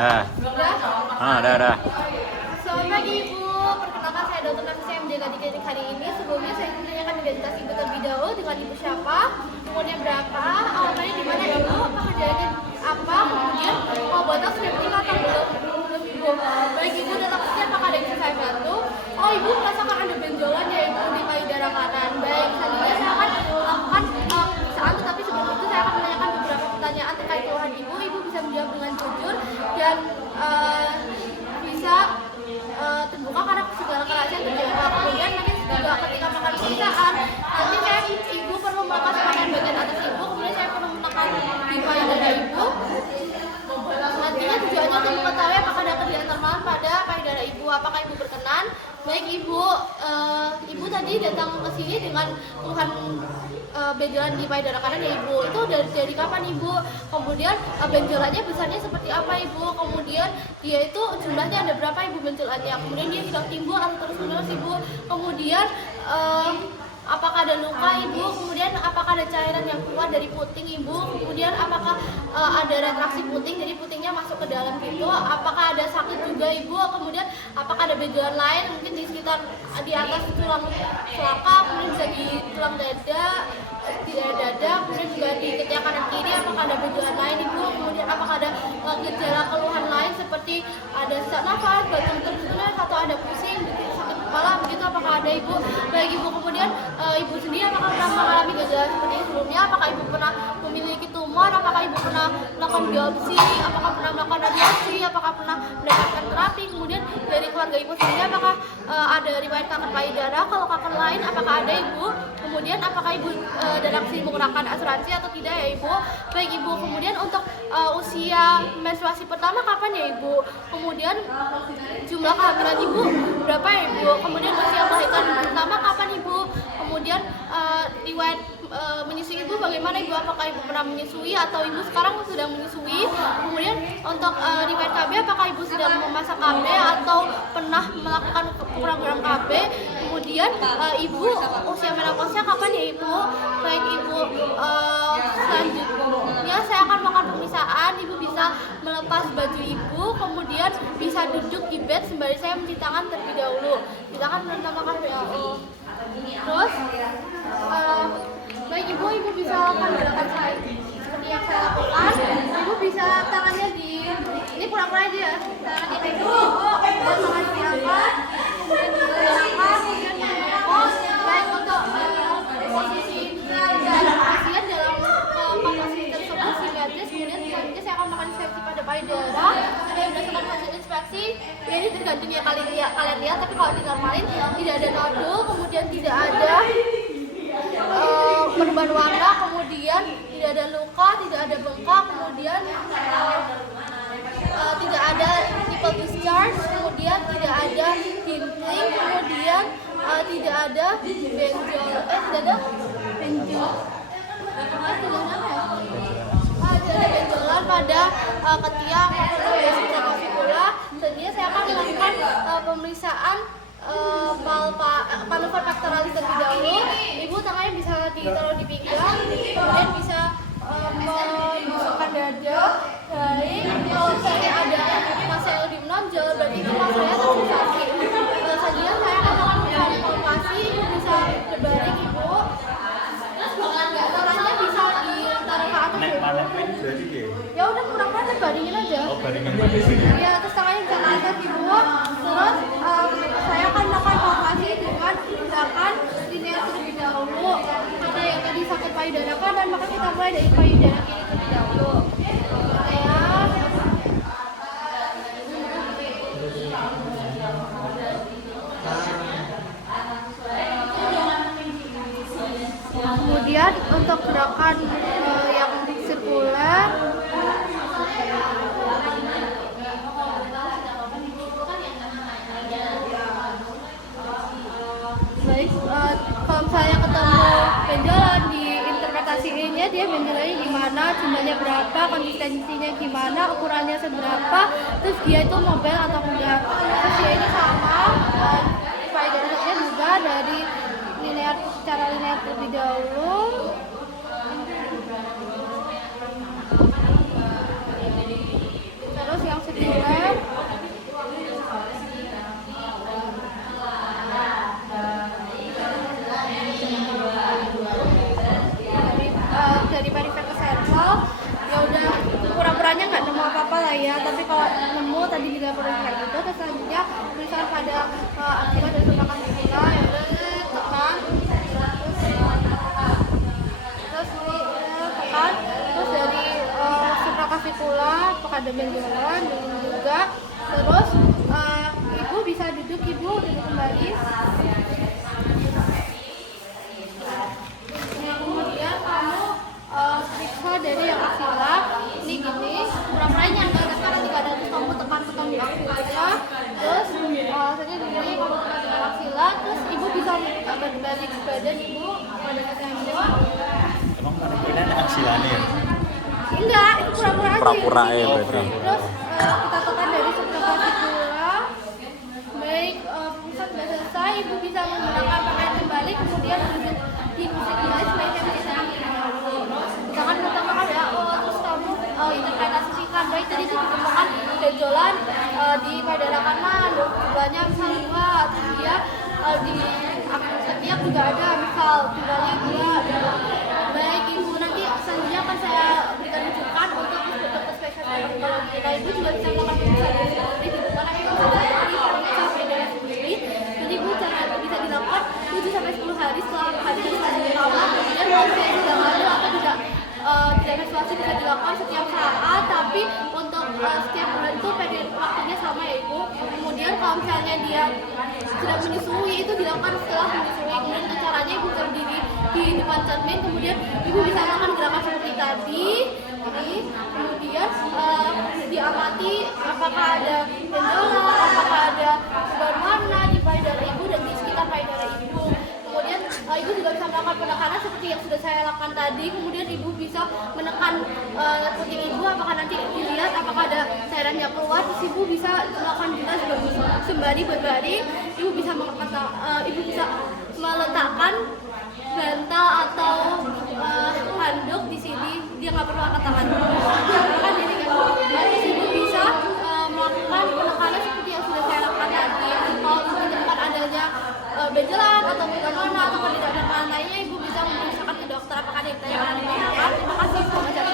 Dah. Dah. Selamat pagi Ibu, perkenalkan saya Dr. Nafisa yang menjaga di klinik hari ini. Sebelumnya saya menanyakan identitas Ibu terlebih dahulu, dengan Ibu siapa, umurnya berapa, awalnya di mana Ibu, pekerjaannya apa, kemudian botak sudah menikah atau belum Ibu. Baik Ibu, dalam usia apakah ada yang bisa saya bantu? Oh Ibu merasakan ada benjolan ya Ibu di payudara kanan. Baik, selanjutnya saya akan melakukan pemeriksaan, tetapi sebelum itu saya akan menanyakan beberapa pertanyaan terkait keluhan Ibu. Ibu bisa menjawab dengan jujur dan bisa terbuka karena segala kerahasiaan terjaga. Kemudian nanti juga ketika melakukan pemeriksaan, nanti saya Ibu perlu melakukan tekanan bagian atas Ibu, kemudian saya perlu menekan di payudara Ibu. Nantinya tujuannya untuk mengetahui apakah ada kerjaan normal pada payudara Ibu. Apakah Ibu berkenan? Baik Ibu, Ibu tadi datang ke sini dengan keluhan benjolan di payudara kanan ya Ibu. Itu dari kapan Ibu? Kemudian benjolannya besarnya seperti apa Ibu? Kemudian dia itu jumlahnya ada berapa Ibu benjolannya? Kemudian dia hilang timbul atau terus menerus Ibu? Kemudian apakah ada luka Ibu? Kemudian apakah ada cairan yang keluar dari puting Ibu? Kemudian apakah ada retraksi puting, jadi putingnya masuk ke dalam gitu? Apakah ada sakit juga Ibu? Kemudian apakah ada benjolan lain mungkin di sekitar di atas tulang selaka, kemudian bisa di tulang dada, di dada, kemudian juga di ketiak kanan kiri? Apakah ada benjolan lain Ibu? Kemudian apakah ada gejala keluhan lain seperti ada sesak nafas, batuk terus atau ada pusing, sakit kepala begitu? Apakah ada Ibu? Baik Ibu, kemudian Ibu sendiri apakah pernah mengalami gejala seperti ini sebelumnya? Apakah Ibu pernah memiliki tumor? Apakah Ibu pernah melakukan biopsi? Apakah pernah melakukan radiasi? Apakah pernah mendapatkan terapi? Kemudian dari keluarga Ibu sendiri apakah ada riwayat kanker payudara? Kalau kanker lain apakah ada Ibu? Kemudian apakah Ibu dalam sini menggunakan asuransi atau tidak ya Ibu? Baik Ibu, kemudian untuk usia menstruasi pertama kapan ya Ibu? Kemudian jumlah kehamilan Ibu berapa ya Ibu? Kemudian usia melahirkan pertama kapan Ibu? Kemudian riwayat menyusui Ibu bagaimana Ibu? Apakah Ibu pernah menyusui atau Ibu sekarang sedang menyusui? Kemudian untuk riwayat KB, apakah Ibu sedang memasak KB atau pernah melakukan program KB? Kemudian Ibu usia menopausnya kapan ya Ibu? Baik Ibu, selanjutnya saya akan melakukan pemeriksaan. Ibu bisa melepas baju Ibu, kemudian bisa duduk di bed sembari saya mencuci tangan terlebih dahulu. Kita akan menambahkan WHO. Terus baik Ibu, Ibu bisa lakukan gerakan saya seperti yang saya lakukan. Ibu bisa tangannya ini pura-pura aja ya, tangannya kayak gini, tangan diangkat, kemudian diangkat, kemudian diangkat. Baik untuk posisi dan pasien dalam komposisi tersebut simetris. Kemudian selanjutnya saya akan melakukan inspeksi pada payudara. Jadi berdasarkan hasil inspeksi, ini tergantung ya kalian lihat, tapi kalau dinormalin tidak ada nodul, kemudian tidak ada perubahan warna, kemudian tidak ada luka, tidak ada bengkak, kemudian tidak ada nipple discharge, kemudian tidak ada dimpling, kemudian tidak ada benjolan pada ketiak maupun fibula. Selanjutnya saya akan melakukan pemeriksaan manuver pectoralis terlebih dahulu. Ibu tangannya bisa ditaruh di pinggang, kemudian bisa membusukkan dada. Baik, kalau misalnya ada masa yang lebih menonjol, berarti itu masanya terpulsasi. Selanjutnya saya akan melakukan palpasi. Ibu bisa berbaring Ibu. Tangannya bisa ditaruh ke atas Ibu. Ya udah kurang-kurang baringin aja. Oh, baringin di sini. Ya, terus tangannya bisa ke atas Ibu. Terus saya akan melakukan palpasi dengan gerakan linear terlebih dahulu. Ada yang tadi sakit payudara kanan, maka kita mulai dari payudara kiri terlebih dahulu. Kemudian untuk gerakan yang sirkuler, baik, kalau misalnya ketemu benjolan di interpretasinya, dia benjolannya gimana, jumlahnya berapa, konsistensinya gimana, ukurannya seberapa, terus dia itu mobile atau enggak. Terus dia ini sama, payudaranya juga dari secara linear terlebih dahulu. Terus yang kedua saya, tapi kalau nemu tadi di laporan kayak gitu, terus selanjutnya misalkan pada akibat dari suprakan fibula ya udah tekan, terus tekan, terus dari supraklavikula apakah ada benjolan juga, terus ibu bisa duduk kembali. Kemudian kamu periksa dari yang aksila ini gini, pura-puranya nggak ada sekarang tidak ada, terus kamu tekan di aksilanya, terus saja di sini kamu tekan dengan aksila, terus ibu bisa berbalik badan ibu pada kesembuh. Emang kemungkinan aksilanya ya? Enggak, itu pura-pura aja. Pura-pura di ya sini. berarti. Terus kita tekan dari supraklavikula. Baik, pusat sudah selesai, ibu bisa menggunakan pakaian kembali, kemudian duduk di kursi kembali sebaiknya bisa misalkan pertama ya, terus kamu interpretasi singkat, baik tadi itu ditemukan benjolan di payudara kanan, jumlahnya misal 2, terus dia di setiap juga ada misal jumlahnya 2. Baik ibu, nanti selanjutnya akan saya berikan rujukan untuk dokter spesialis dermatologi. Kalau ibu juga bisa melakukan pemeriksaan sendiri di mana itu payudara sendiri. Jadi ibu cara bisa dilakukan 7-10 hari setelah hasil pertama. Kemudian kalau saya sudah hamil atau tidak menstruasi bisa dilakukan setiap saat, tapi untuk setiap bulan itu periode waktunya sama ya ibu. Kemudian kalau misalnya dia sudah menyusui itu dilakukan setelah menyusui. Kemudian untuk caranya ibu berdiri di depan cermin, kemudian ibu bisa melakukan gerakan seperti tadi ini, kemudian diamati apakah ada benjolan, apakah ada berwarna di payudara ibu dan di sekitar payudara ibu. Kemudian ibu juga bisa melakukan penekanan seperti yang sudah saya lakukan tadi. Kemudian ibu bisa menekan puting ibu, apakah nanti dilihat apakah ada cairannya keluar. Terus ibu bisa melakukan juga sembari berbaring. Ibu bisa meletakkan bantal atau handuk di sini, dia nggak perlu angkat tangan. Kan ini kan. Terus ibu bisa melakukan penekanan seperti yang sudah saya lakukan tadi. Kalau ditemukan adanya benjolan atau berwarna atau tidak ada lainnya, ibu bisa memeriksakan ke dokter apakah ada yang ditanyakan. Terima kasih.